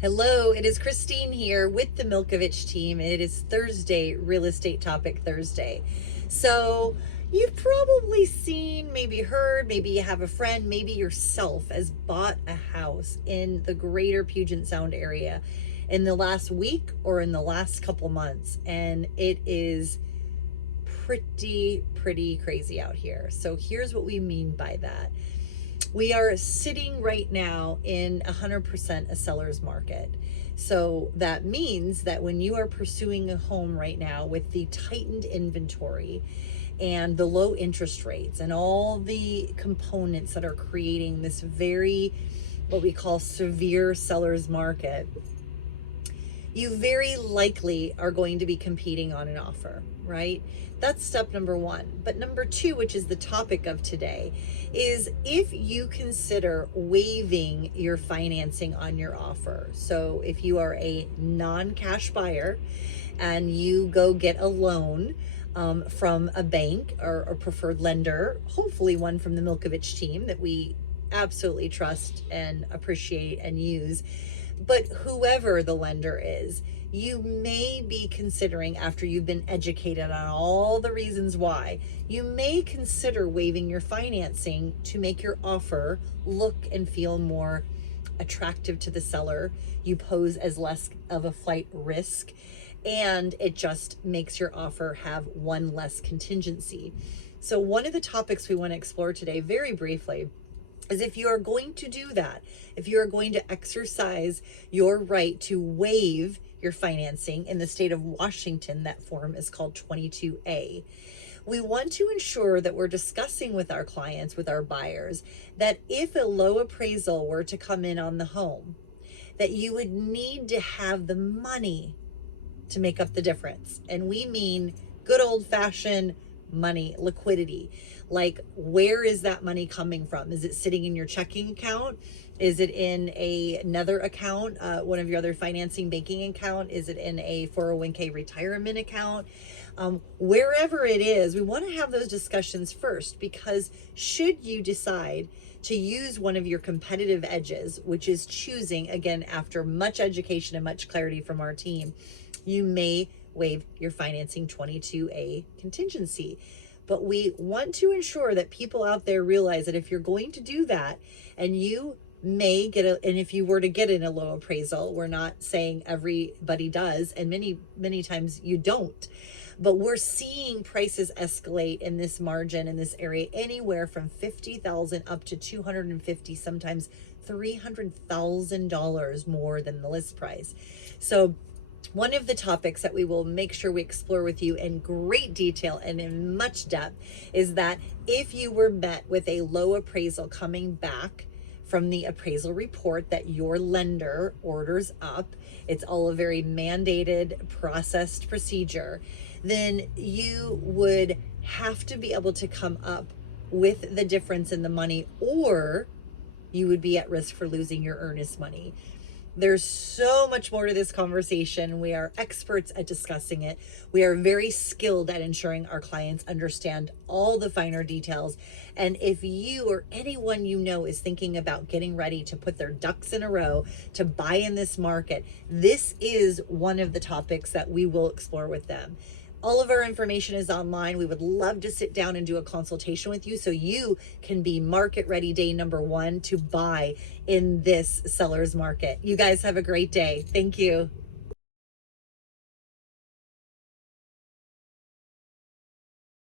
Hello, it is Christine here with the Milkovich team. It is Thursday, Real Estate Topic Thursday. So you've probably seen, maybe heard, maybe you have a friend, maybe yourself has bought a house in the greater Puget Sound area in the last week or in the last couple months. And it is pretty crazy out here. So here's what we mean by that. We are sitting right now in 100% a seller's market. So that means that when you are pursuing a home right now with the tightened inventory and the low interest rates and all the components that are creating this very, what we call severe seller's market, you very likely are going to be competing on an offer, right? That's step number one. But number two, which is the topic of today, is if you consider waiving your financing on your offer. So if you are a non-cash buyer and you go get a loan from a bank or a preferred lender, hopefully one from the Milkovich team that we absolutely trust and appreciate and use, but whoever the lender is, you may be considering, after you've been educated on all the reasons why, you may consider waiving your financing to make your offer look and feel more attractive to the seller. You pose as less of a flight risk, and it just makes your offer have one less contingency. So one of the topics we want to explore today, very briefly, is if you are going to do that, if you are going to exercise your right to waive your financing in the state of Washington, that form is called 22A. We want to ensure that we're discussing with our clients, with our buyers, that if a low appraisal were to come in on the home, that you would need to have the money to make up the difference. And we mean good old-fashioned money, liquidity. Like, where is that money coming from? Is it sitting in your checking account? Is it in another account, one of your other financing banking account? Is it in a 401k retirement account? Wherever it is, we want to have those discussions first, because should you decide to use one of your competitive edges, which is choosing, again, after much education and much clarity from our team, you may waive your financing 22A contingency. But we want to ensure that people out there realize that if you're going to do that, and you may get and if you were to get in a low appraisal, we're not saying everybody does, and many times you don't, but we're seeing prices escalate in this margin, in this area, anywhere from $50,000 up to $250, sometimes $300,000 more than the list price. So one of the topics that we will make sure we explore with you in great detail and in much depth is that if you were met with a low appraisal coming back from the appraisal report that your lender orders up, it's all a very mandated, processed procedure, then you would have to be able to come up with the difference in the money, or you would be at risk for losing your earnest money. There's so much more to this conversation. We are experts at discussing it. We are very skilled at ensuring our clients understand all the finer details. And if you or anyone you know is thinking about getting ready to put their ducks in a row to buy in this market, this is one of the topics that we will explore with them. All of our information is online. We would love to sit down and do a consultation with you so you can be market ready day number one to buy in this seller's market. You guys have a great day. Thank you.